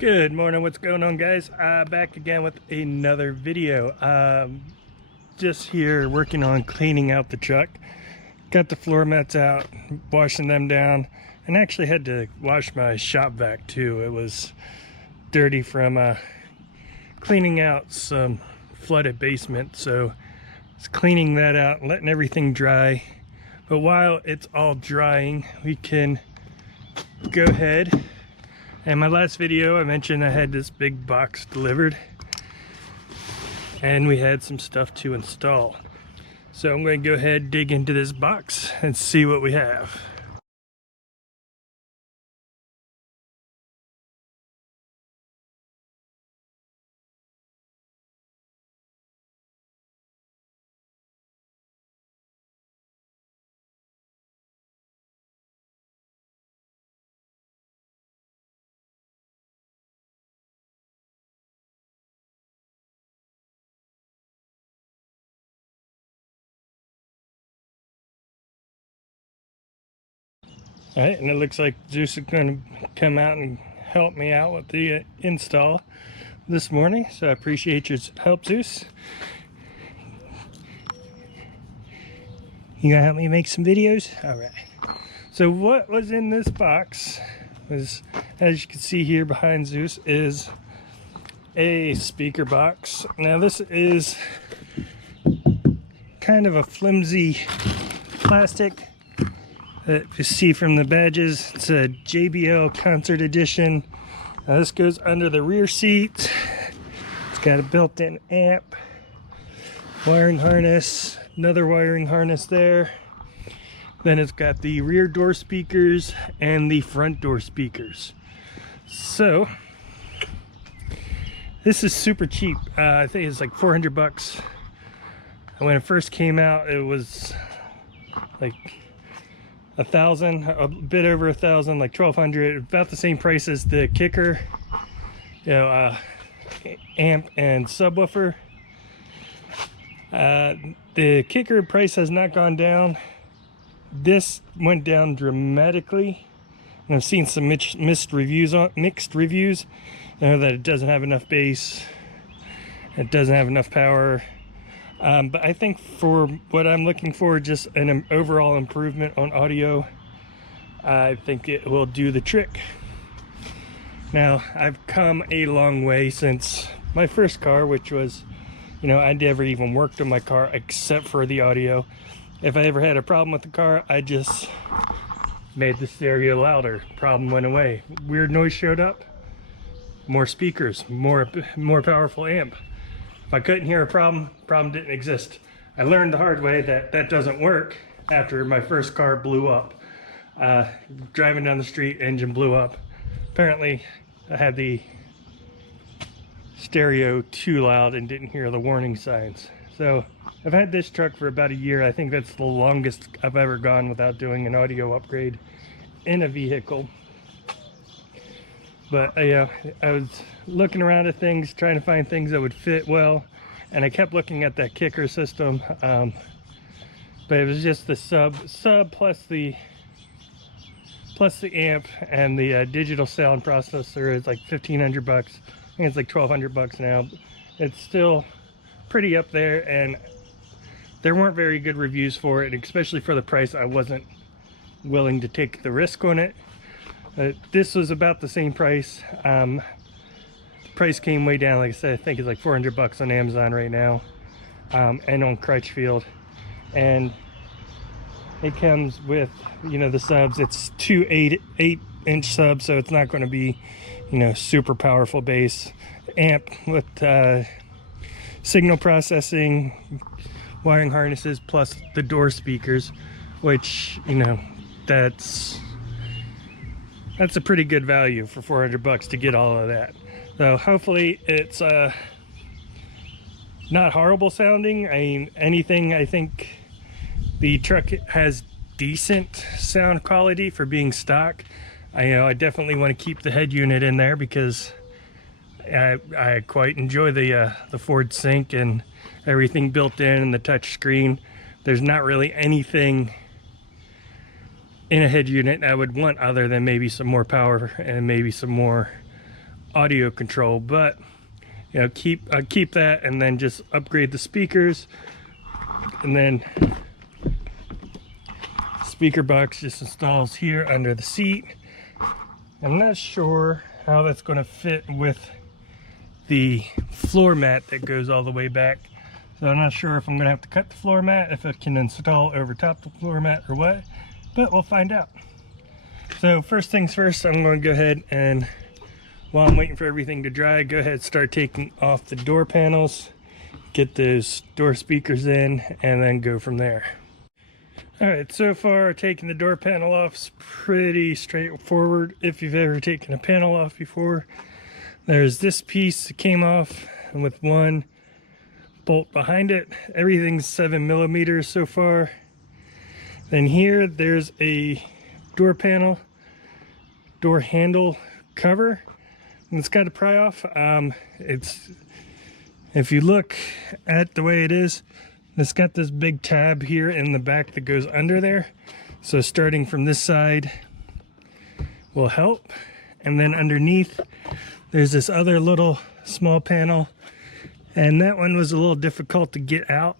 Good morning, what's going on, guys? Back again with another video. Just here working on cleaning out the truck. Got the floor mats out, washing them down, and actually had to wash my shop vac too. It was dirty from cleaning out some flooded basement, so it's cleaning that out and letting everything dry. But while it's all drying, we can go ahead. In my last video, I mentioned I had this big box delivered and we had some stuff to install. So I'm going to go ahead, dig into this box and see what we have. All right, and it looks like Zeus is going to come out and help me out with the install this morning. So I appreciate your help, Zeus. You gonna help me make some videos? All right. So what was in this box was, as you can see here behind Zeus, is a speaker box. Now this is kind of a flimsy plastic. You see from the badges, it's a JBL Concert Edition. Now this goes under the rear seat. It's got a built-in amp, wiring harness, another wiring harness there. Then it's got the rear door speakers and the front door speakers. So this is super cheap. I think it's like 400 bucks. And when it first came out, it was like $1,000, a bit over $1,000, like $1,200, about the same price as the kicker, amp and subwoofer. The kicker price has not gone down. This went down dramatically, and I've seen some mixed reviews. That it doesn't have enough bass, it doesn't have enough power. But I think for what I'm looking for, just an overall improvement on audio, I think it will do the trick. Now, I've come a long way since my first car, which was, I never even worked on my car except for the audio. If I ever had a problem with the car, I just made the stereo louder. Problem went away. Weird noise showed up, more speakers, more powerful amp. If I couldn't hear a problem didn't exist. I learned the hard way that that doesn't work after my first car blew up. Driving down the street, engine blew up. Apparently, I had the stereo too loud and didn't hear the warning signs. So I've had this truck for about a year. I think that's the longest I've ever gone without doing an audio upgrade in a vehicle. But I was looking around at things, trying to find things that would fit well, and I kept looking at that kicker system, but it was just the sub plus the amp and the digital sound processor is like 1,500 bucks. I think it's like 1,200 bucks now. It's still pretty up there, and there weren't very good reviews for it, especially for the price. I wasn't willing to take the risk on it. This was about the same price. The price came way down. Like I said, I think it's like 400 bucks on Amazon right now, and on Crutchfield. And it comes with, the subs. It's two 8-inch subs, so it's not going to be, super powerful bass. Amp with signal processing, wiring harnesses, plus the door speakers, which, that's a pretty good value for 400 bucks to get all of that. So hopefully it's not horrible sounding. I think the truck has decent sound quality for being stock. I definitely want to keep the head unit in there because I quite enjoy the Ford Sync and everything built in and the touch screen. There's not really anything in a head unit I would want other than maybe some more power and maybe some more audio control, but you know, keep that, and then just upgrade the speakers, and then speaker box just installs here under the seat. I'm not sure how that's going to fit with the floor mat that goes all the way back, so I'm not sure if I'm going to have to cut the floor mat, if it can install over top the floor mat or what, but we'll find out. So first things first, I'm going to go ahead and, while I'm waiting for everything to dry, go ahead and start taking off the door panels, get those door speakers in, and then go from there. Alright, so far taking the door panel off is pretty straightforward. If you've ever taken a panel off before, there's this piece that came off and with one bolt behind it. Everything's 7mm so far. Then here there's a door panel, door handle cover, and it's got to pry off. If you look at the way it is, it's got this big tab here in the back that goes under there. So starting from this side will help. And then underneath, there's this other little small panel. And that one was a little difficult to get out.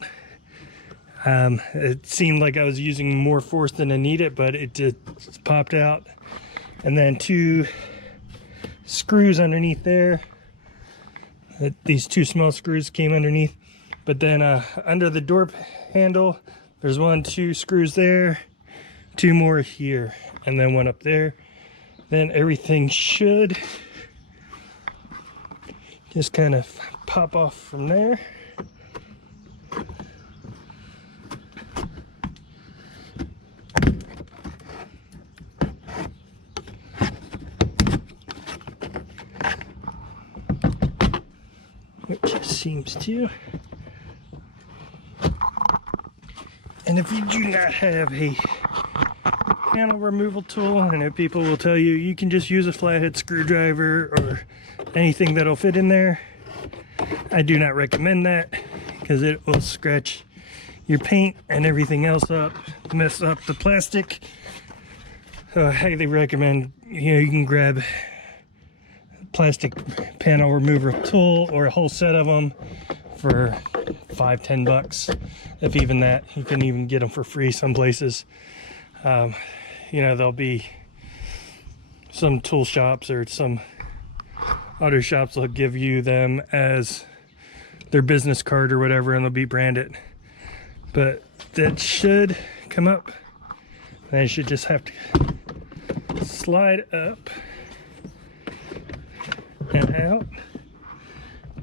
It seemed like I was using more force than I needed, but it just popped out. And then two screws underneath there. These two small screws came underneath. But then under the door handle, there's two screws there, two more here, and then one up there. Then everything should just kind of pop off from there. Which seems to. And if you do not have a panel removal tool, I know people will tell you you can just use a flathead screwdriver or anything that'll fit in there. I do not recommend that because it will scratch your paint and everything else up, mess up the plastic. So I highly recommend, you can grab a plastic panel remover tool or a whole set of them for $5-10, if even that. You can even get them for free some places. There'll be some tool shops or some auto shops will give you them as their business card or whatever, and they'll be branded. But that should come up. Then you should just have to slide up and out.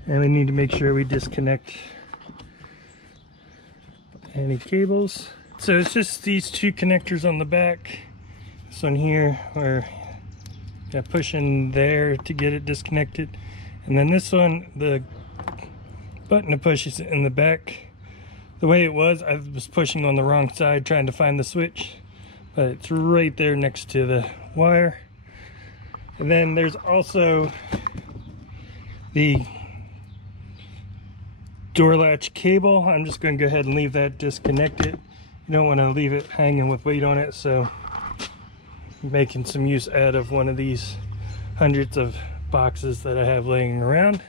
And we need to make sure we disconnect any cables. So it's just these two connectors on the back. This one here, where you push in there to get it disconnected. And then this one, the button to push is in the back. The way it was, I was pushing on the wrong side trying to find the switch. But it's right there next to the wire. And then there's also the door latch cable. I'm just going to go ahead and leave that disconnected. You don't want to leave it hanging with weight on it, so I'm making some use out of one of these hundreds of boxes that I have laying around.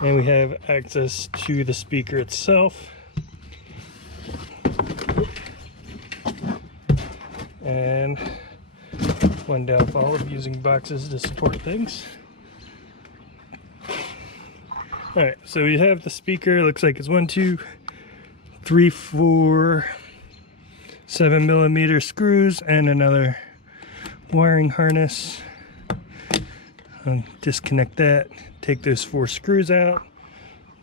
And we have access to the speaker itself. And one downfall of using boxes to support things. Alright, so we have the speaker. Looks like it's 1, 2, 3, 4 7mm screws and another wiring harness. Disconnect that, take those 4 screws out,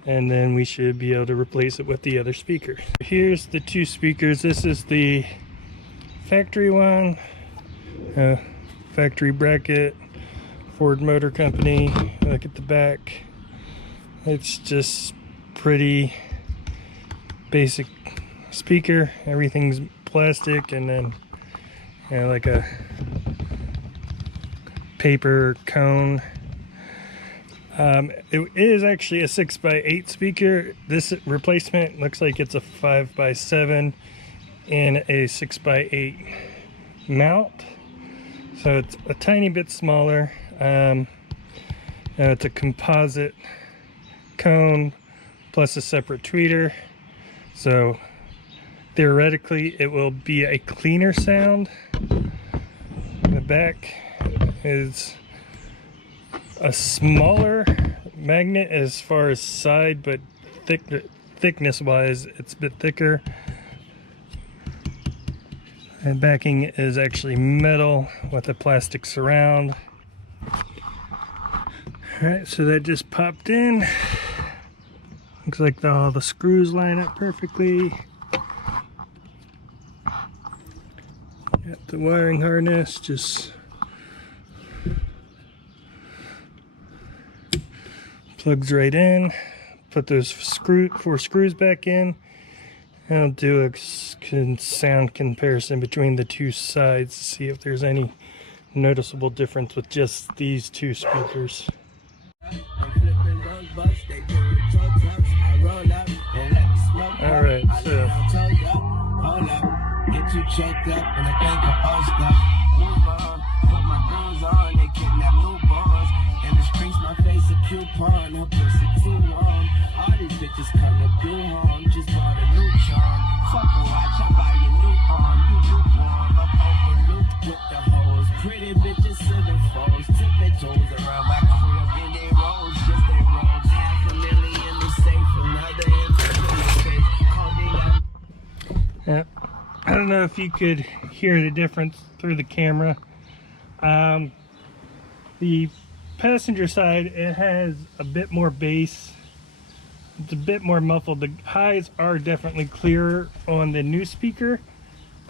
and then we should be able to replace it with the other speaker. Here's the 2 speakers. This is the factory one, factory bracket, Ford Motor Company. Look at the back. It's just pretty basic speaker. Everything's plastic, and then like a paper cone. It is actually a 6x8 speaker. This replacement looks like it's a 5x7 and a 6x8 mount, so it's a tiny bit smaller. It's a composite cone plus a separate tweeter, so theoretically it will be a cleaner sound. The back is a smaller magnet as far as side, but thickness wise it's a bit thicker. And backing is actually metal with a plastic surround. Alright, so that just popped in. Looks like all the screws line up perfectly. Got the wiring harness, just plugs right in. Put those 4 screws back in. And I'll do a sound comparison between the two sides to see if there's any noticeable difference with just these two speakers. Alright, so get you checked up and I think I all stuff. Move on, put my clothes on, they kidnap newborns. And the streets, my face a coupon, her pussy too warm. All these bitches come to do harm, just bought a new charm. Fuck a watch, I buy you new arm, you lukewarm. I'm open loop with the hoes, pretty bitches serving foes. Tip their toes around my crib in their rolls, just their rolls. $500,000 is safe, another in yeah. I don't know if you could hear the difference through the camera. The passenger side, it has a bit more bass. It's a bit more muffled. The highs are definitely clearer on the new speaker,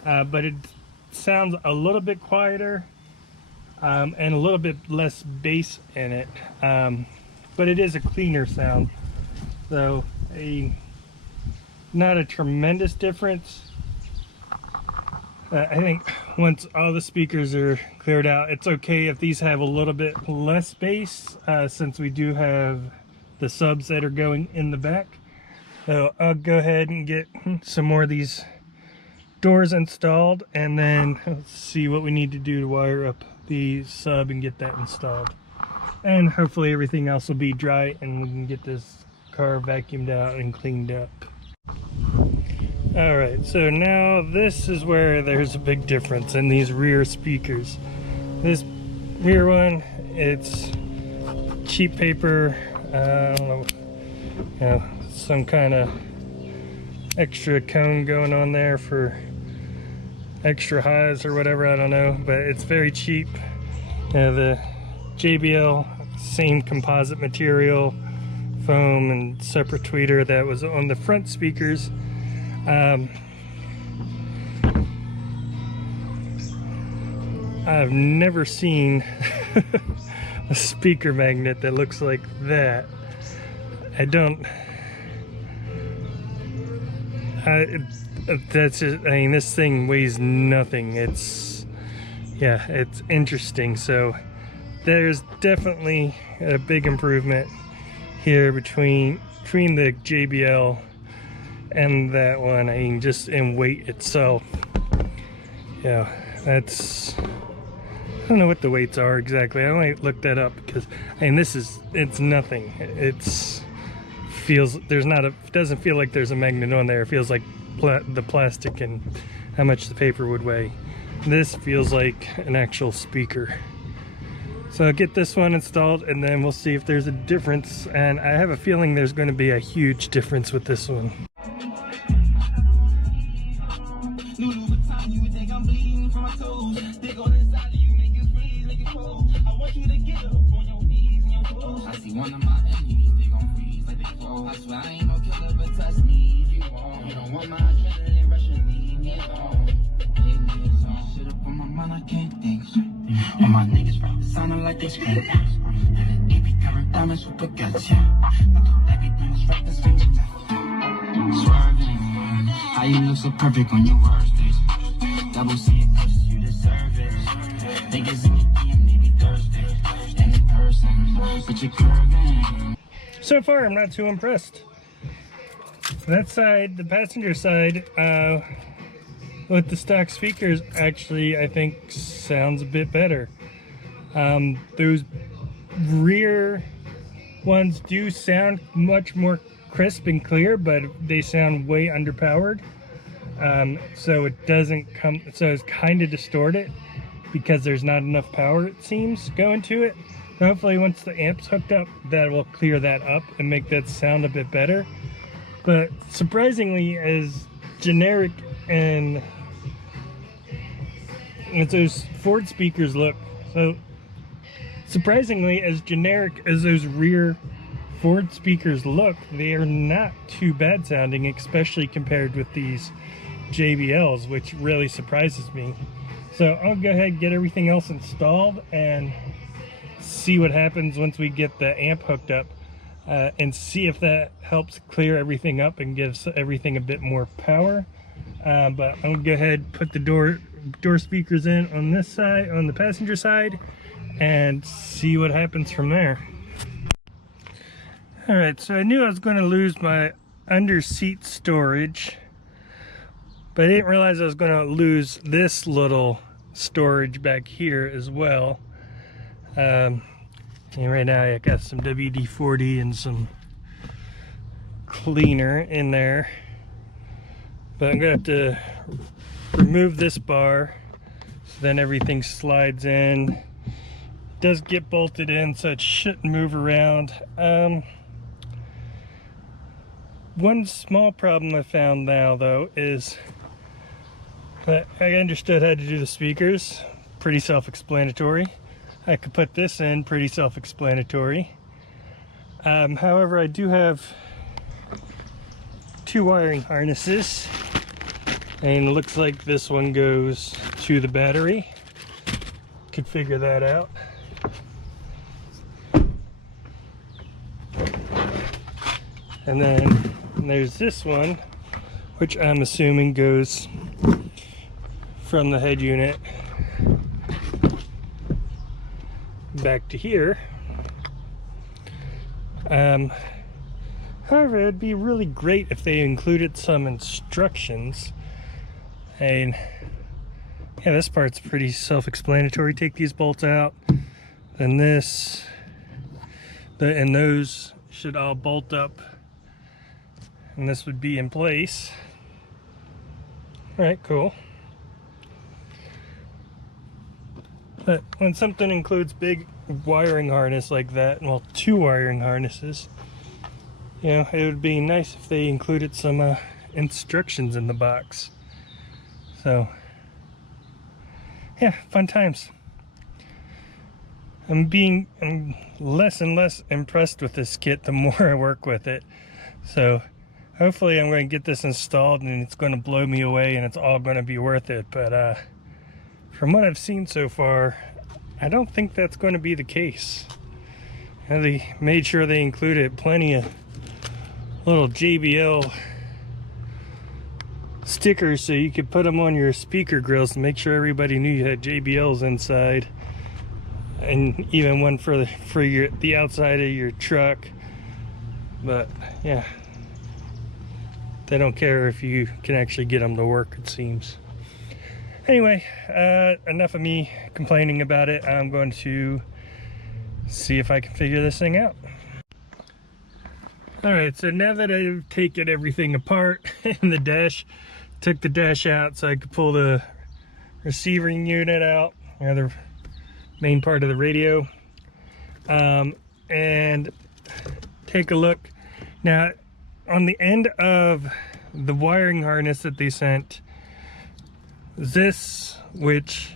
but it sounds a little bit quieter and a little bit less bass in it. But it is a cleaner sound, so not a tremendous difference. I think once all the speakers are cleared out, it's okay if these have a little bit less bass, since we do have the subs that are going in the back. So I'll go ahead and get some more of these doors installed, and then let's see what we need to do to wire up the sub and get that installed. And hopefully everything else will be dry and we can get this car vacuumed out and cleaned up. Alright, so now this is where there's a big difference in these rear speakers. This rear one, it's cheap paper, I don't know, you know, some kind of extra cone going on there for extra highs or whatever, I don't know, but it's very cheap. You know, the JBL, same composite material, foam and separate tweeter that was on the front speakers. I've never seen a speaker magnet that looks like that. That's just, I mean, this thing weighs nothing. It's interesting. So there's definitely a big improvement here between the JBL and that one. I mean, just in weight itself. Yeah, that's, I don't know what the weights are exactly. I might look that up, because I mean, it's nothing. It doesn't feel like there's a magnet on there. It feels like the plastic and how much the paper would weigh. This feels like an actual speaker. So I'll get this one installed and then we'll see if there's a difference, and I have a feeling there's going to be a huge difference with this one. I see one of my enemies, they gon' freeze like they fall. I swear I ain't no killer, but touch me if you want. You don't want my adrenaline rushing, leave me alone. Shit up on my mind, I can't think straight. All my niggas probably sounding like they scream. And they be covered diamonds with baguettes, yeah. I thought everything was right, that's changing that. Swerving, how you look so perfect on your worst days. Double C it, cause you deserve it. Niggas in the DM, maybe Thursday. And in person, but you're curving. So far, I'm not too impressed. That side, the passenger side, with the stock speakers, actually, I think sounds a bit better. Those rear ones do sound much more crisp and clear, but they sound way underpowered. So it doesn't come, so it's kind of distorted because there's not enough power, it seems, going to it. So hopefully once the amp's hooked up, that will clear that up and make that sound a bit better. But surprisingly, as generic and as those Ford speakers look, so surprisingly, as generic as those rear Ford speakers look, they are not too bad sounding, especially compared with these JBLs, which really surprises me. So I'll go ahead and get everything else installed and see what happens once we get the amp hooked up, and see if that helps clear everything up and gives everything a bit more power. But I'll go ahead and put the door speakers in on this side, on the passenger side, and see what happens from there. Alright, so I knew I was going to lose my under seat storage, but I didn't realize I was going to lose this little storage back here as well. And right now I got some WD-40 and some cleaner in there, but I'm going to have to remove this bar so then everything slides in. It does get bolted in, so it shouldn't move around. One small problem I found now though is that I understood how to do the speakers, pretty self-explanatory. I could put this in, pretty self-explanatory. However, I do have two wiring harnesses, and it looks like this one goes to the battery. Could figure that out. And then there's this one, which I'm assuming goes from the head unit back to here. However, it'd be really great if they included some instructions. And yeah, this part's pretty self-explanatory. Take these bolts out, then this, and those should all bolt up, and this would be in place. All right, cool. But when something includes big wiring harness like that, well, two wiring harnesses, you know, it would be nice if they included some instructions in the box. So yeah, fun times. I'm less and less impressed with this kit the more I work with it. So hopefully I'm going to get this installed and it's going to blow me away and it's all going to be worth it. But from what I've seen so far, I don't think that's going to be the case. And they made sure they included plenty of little JBL stickers so you could put them on your speaker grills to make sure everybody knew you had JBLs inside, and even one for the outside of your truck. But yeah, they don't care if you can actually get them to work, it seems. Anyway, enough of me complaining about it. I'm going to see if I can figure this thing out. Alright, so now that I've taken everything apart in the dash, took the dash out so I could pull the receiving unit out, or the main part of the radio, and take a look. Now, on the end of the wiring harness that they sent, this, which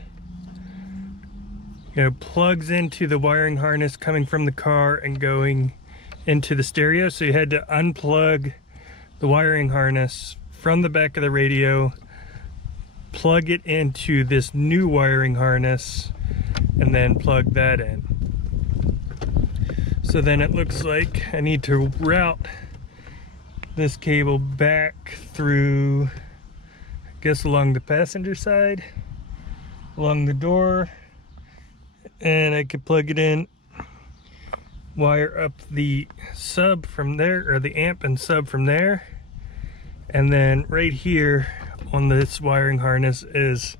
plugs into the wiring harness coming from the car and going into the stereo, so you had to unplug the wiring harness from the back of the radio, plug it into this new wiring harness, and then plug that in. So then it looks like I need to route this cable back through, I guess, along the passenger side, along the door, and I could plug it in, wire up the sub from there, or the amp and sub from there, and then right here on this wiring harness is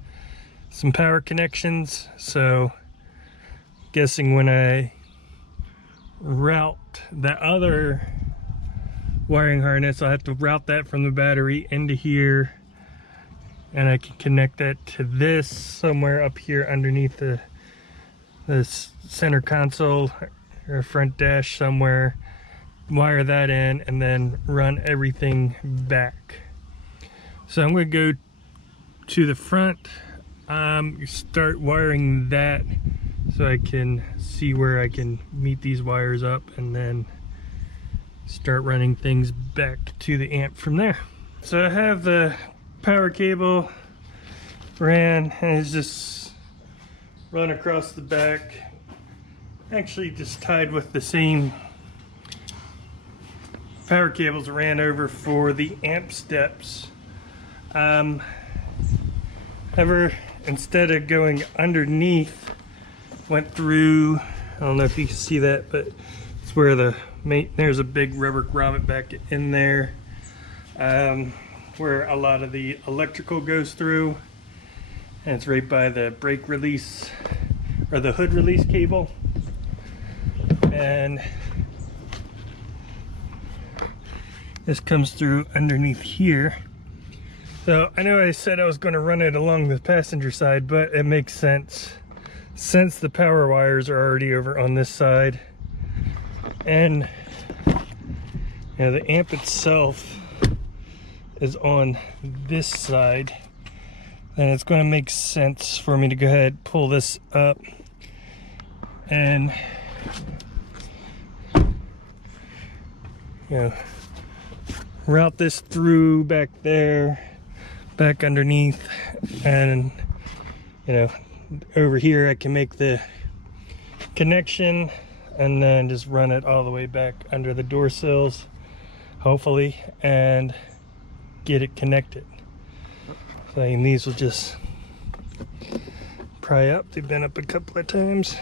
some power connections. So guessing when I route the other wiring harness. I'll have to route that from the battery into here, and I can connect that to this somewhere up here underneath the center console or front dash somewhere, wire that in, and then run everything back. So I'm going to go to the front, start wiring that so I can see where I can meet these wires up, and then start running things back to the amp from there. So I have the power cable ran, and it's just run across the back, actually just tied with the same power cables ran over for the amp steps. However, instead of going underneath, went through, I don't know if you can see that, but it's where there's a big rubber grommet back in there, where a lot of the electrical goes through, and it's right by the brake release or the hood release cable. And this comes through underneath here. So I know I said I was going to run it along the passenger side, but it makes sense since the power wires are already over on this side, and the amp itself is on this side, then it's going to make sense for me to go ahead, pull this up, and route this through back there, back underneath, and over here I can make the connection and then just run it all the way back under the door sills, hopefully, and get it connected. So these will just pry up. They've been up a couple of times.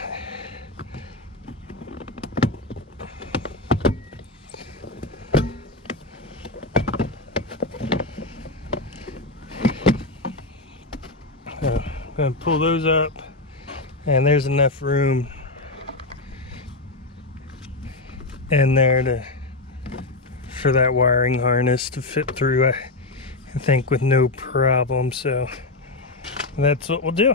I'm going to pull those up, and there's enough room in there for that wiring harness to fit through, I think, with no problem. So that's what we'll do.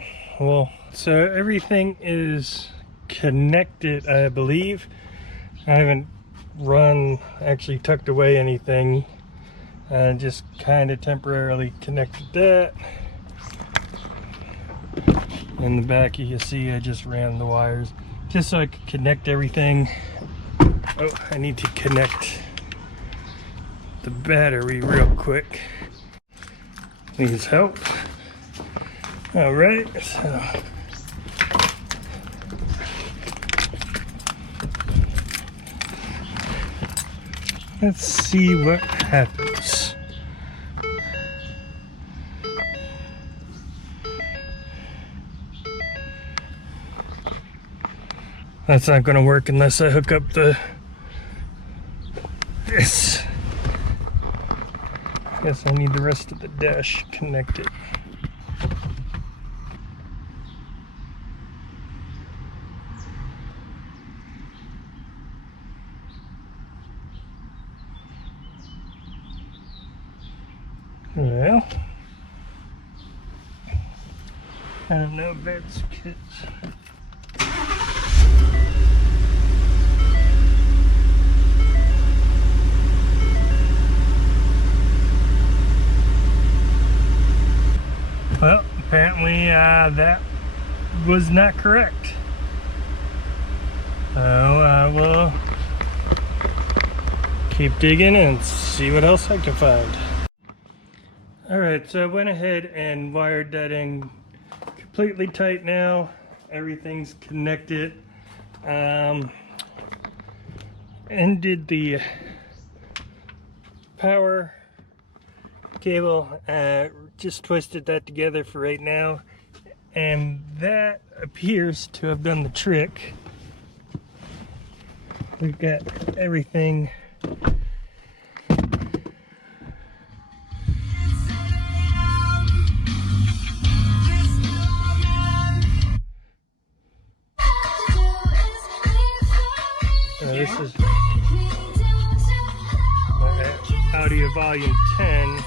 So everything is connected, I believe. I haven't actually tucked away anything. I just kind of temporarily connected that. In the back, you can see I just ran the wires just so I could connect everything. Oh, I need to connect the battery real quick. Please help. All right, so let's see what happens. That's not going to work unless I hook up this. Guess I need the rest of the dash connected. Well, I don't know if that's good. Well, apparently that was not correct. So I will keep digging and see what else I can find. Alright, so I went ahead and wired that in completely tight now. Everything's connected. Ended the power cable, just twisted that together for right now, and that appears to have done the trick. We've got everything is audio volume 10.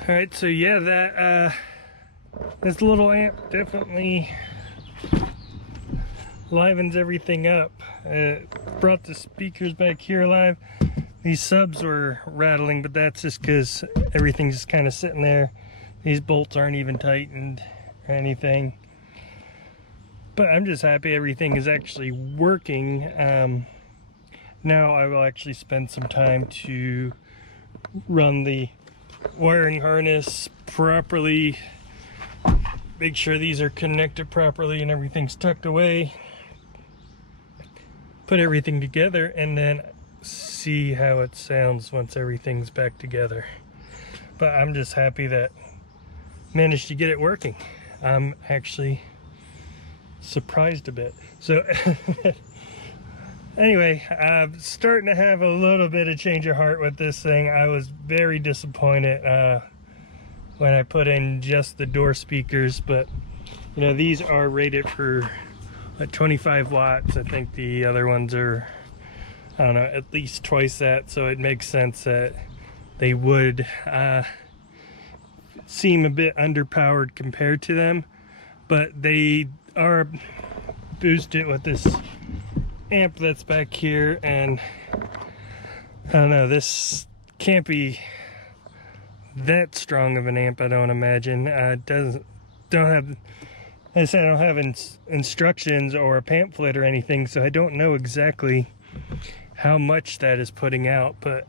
All right, so yeah, that this little amp definitely livens everything up. Brought the speakers back here alive. These subs were rattling, but that's just because everything's just kind of sitting there. These bolts aren't even tightened or anything. But I'm just happy everything is actually working. Now I will actually spend some time to run the wiring harness properly, make sure these are connected properly and everything's tucked away, put everything together, and then see how it sounds once everything's back together. But I'm just happy that I managed to get it working. I'm actually surprised a bit. So anyway, I'm starting to have a little bit of change of heart with this thing. I was very disappointed when I put in just the door speakers, but you know, these are rated for like 25 watts. I think the other ones are, I don't know, at least twice that, so it makes sense that they would seem a bit underpowered compared to them, but they are boosted with this amp that's back here, and I don't know, this can't be that strong of an amp, I don't imagine. It don't have, I said, I don't have instructions or a pamphlet or anything, so I don't know exactly how much that is putting out, but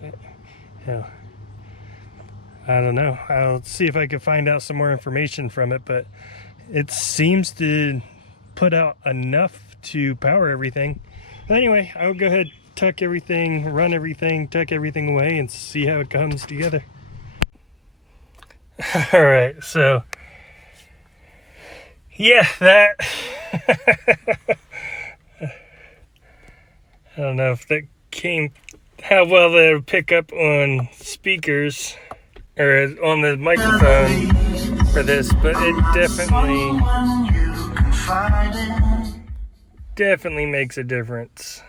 you know, I don't know. I'll see if I can find out some more information from it, but it seems to put out enough to power everything. Anyway, I'll go ahead, tuck everything, run everything, tuck everything away, and see how it comes together. All right, so yeah, that I don't know if that came, how well they would pick up on speakers or on the microphone for this, but it definitely makes a difference.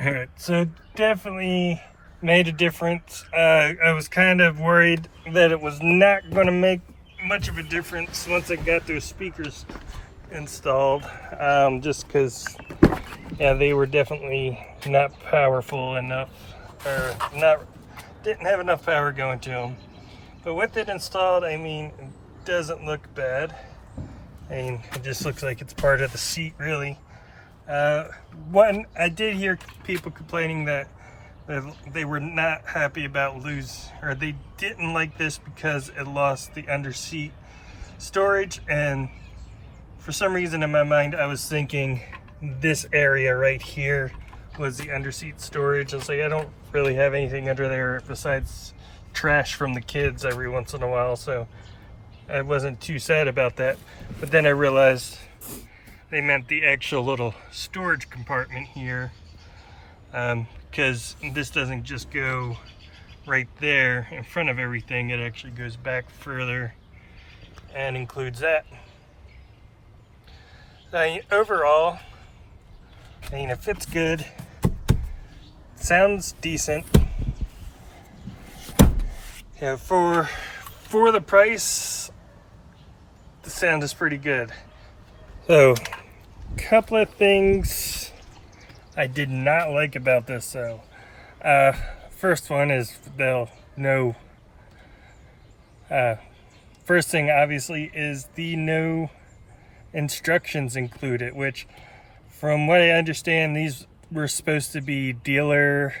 Alright, so definitely made a difference. I was kind of worried that it was not going to make much of a difference once I got those speakers installed, just because, yeah, they were definitely not powerful enough, or didn't have enough power going to them. But with it installed, I mean, it doesn't look bad. I mean, it just looks like it's part of the seat, really. One, I did hear people complaining that they were not happy about or they didn't like this because it lost the under seat storage, and for some reason in my mind I was thinking this area right here was the under seat storage. I was like, I don't really have anything under there besides trash from the kids every once in a while, so I wasn't too sad about that. But then I realized they meant the actual little storage compartment here, because this doesn't just go right there in front of everything, it actually goes back further and includes that. Overall, I mean, it fits good, sounds decent. Yeah, for the price, the sound is pretty good. So, couple of things I did not like about this though. First one is first thing obviously is the no instructions included, which from what I understand, these were supposed to be dealer,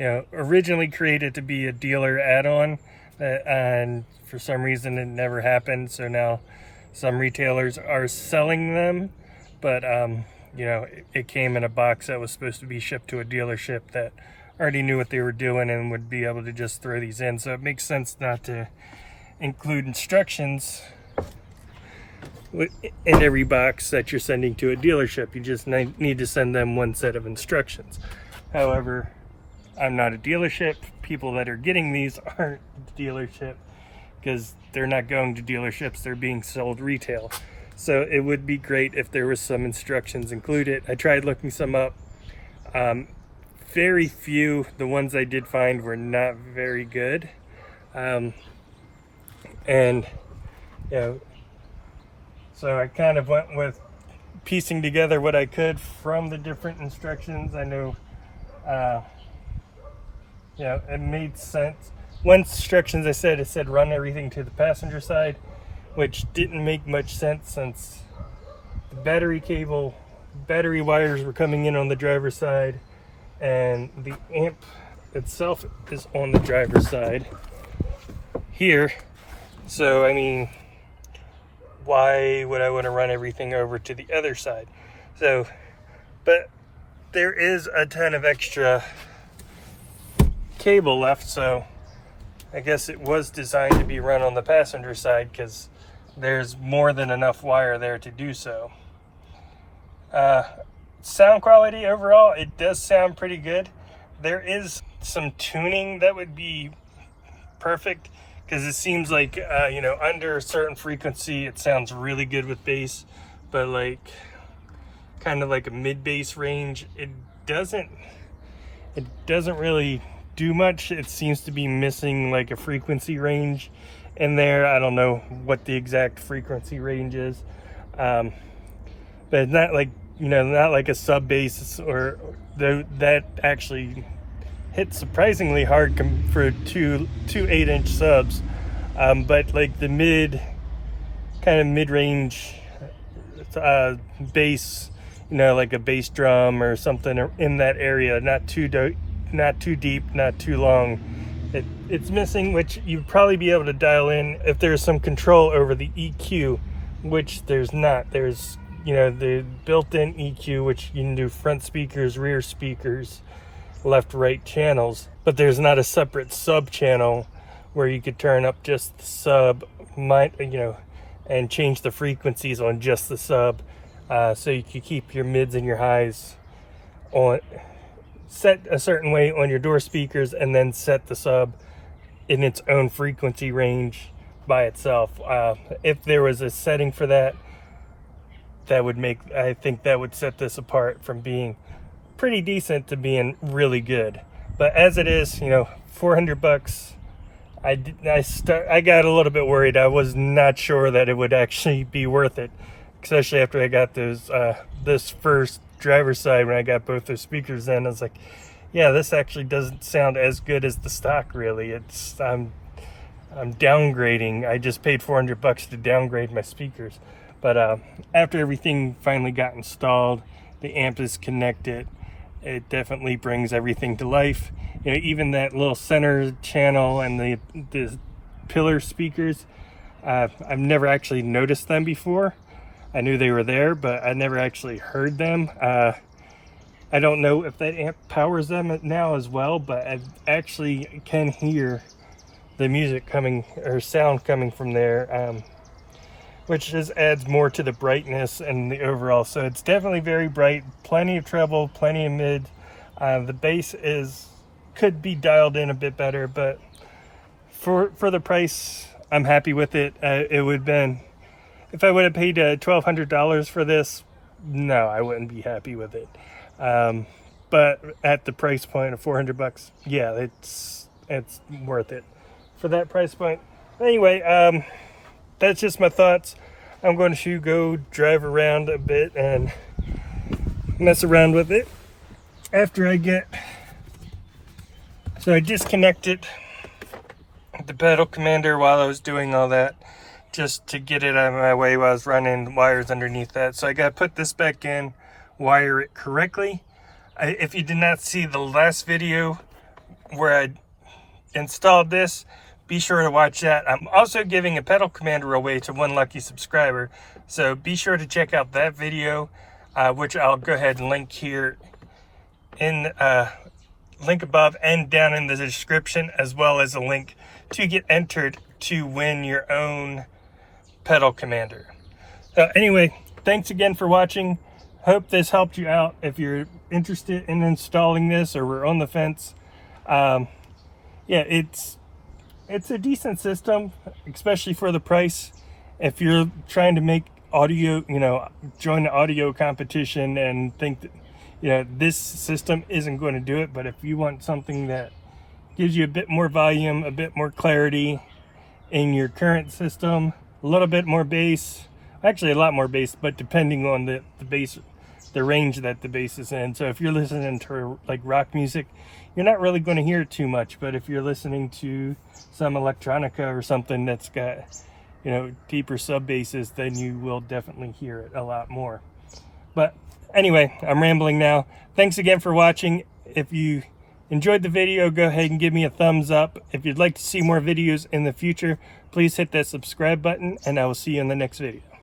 originally created to be a dealer add-on, and for some reason it never happened, so now Some retailers are selling them, but you know, it came in a box that was supposed to be shipped to a dealership that already knew what they were doing and would be able to just throw these in. So it makes sense not to include instructions in every box that you're sending to a dealership. You just need to send them one set of instructions. However, I'm not a dealership. People that are getting these aren't a dealership, because they're not going to dealerships, they're being sold retail. So it would be great if there was some instructions included. I tried looking some up. Very few. The ones I did find were not very good. And you know, so I kind of went with piecing together what I could from the different instructions. I know, you know, it made sense. One instructions it said run everything to the passenger side, which didn't make much sense since the battery wires were coming in on the driver's side, and the amp itself is on the driver's side here. So, I mean, why would I want to run everything over to the other side? So, but there is a ton of extra cable left, so I guess it was designed to be run on the passenger side, because there's more than enough wire there to do so. Sound quality overall, it does sound pretty good. There is some tuning that would be perfect, because it seems like, you know, under a certain frequency, it sounds really good with bass, but like kind of like a mid-bass range, it doesn't really do much. It seems to be missing like a frequency range in there. I don't know what the exact frequency range is, but it's not like, you know, not like a sub bass, or that actually hits surprisingly hard for two 8-inch subs, but like the mid-range bass, you know, like a bass drum or something in that area, not too deep, not too long, it's missing, which you'd probably be able to dial in if there's some control over the EQ, which there's not. There's, you know, the built-in EQ, which you can do front speakers, rear speakers, left, right channels, but there's not a separate sub channel where you could turn up just the sub, you know, and change the frequencies on just the sub, so you could keep your mids and your highs on set a certain way on your door speakers, and then set the sub in its own frequency range by itself. If there was a setting for that, I think that would set this apart from being pretty decent to being really good. But as it is, you know, $400, I got a little bit worried. I was not sure that it would actually be worth it, especially after I got those this first driver's side. When I got both those speakers in, I was like, yeah, this actually doesn't sound as good as the stock, really. I'm downgrading. I just paid $400 to downgrade my speakers. But after everything finally got installed, the amp is connected, it definitely brings everything to life. You know, even that little center channel and the pillar speakers, I've never actually noticed them before. I knew they were there, but I never actually heard them. I don't know if that amp powers them now as well, but I actually can hear the music coming, or sound coming from there, which just adds more to the brightness and the overall. So it's definitely very bright, plenty of treble, plenty of mid. The bass could be dialed in a bit better, but for the price, I'm happy with it. It would have been, if I would have paid $1,200 for this, no, I wouldn't be happy with it. But at the price point of $400, yeah, it's worth it for that price point. Anyway, that's just my thoughts. I'm going to go drive around a bit and mess around with it after I get. So I disconnected the pedal commander while I was doing all that, just to get it out of my way while I was running wires underneath that. So I got to put this back in, wire it correctly. If you did not see the last video where I installed this, be sure to watch that. I'm also giving a pedal commander away to one lucky subscriber, so be sure to check out that video, which I'll go ahead and link here in link above and down in the description, as well as a link to get entered to win your own pedal commander. So anyway, thanks again for watching. Hope this helped you out if you're interested in installing this or were on the fence. Yeah, it's a decent system, especially for the price. If you're trying to make audio, join the audio competition and think that, this system isn't going to do it, but if you want something that gives you a bit more volume, a bit more clarity in your current system, a little bit more bass, actually a lot more bass, but depending on the bass, the range that the bass is in. So if you're listening to like rock music, you're not really going to hear it too much, but if you're listening to some electronica or something that's got, deeper sub basses, then you will definitely hear it a lot more. But anyway, I'm rambling now. Thanks again for watching. If you enjoyed the video, go ahead and give me a thumbs up. If you'd like to see more videos in the future, please hit that subscribe button, and I will see you in the next video.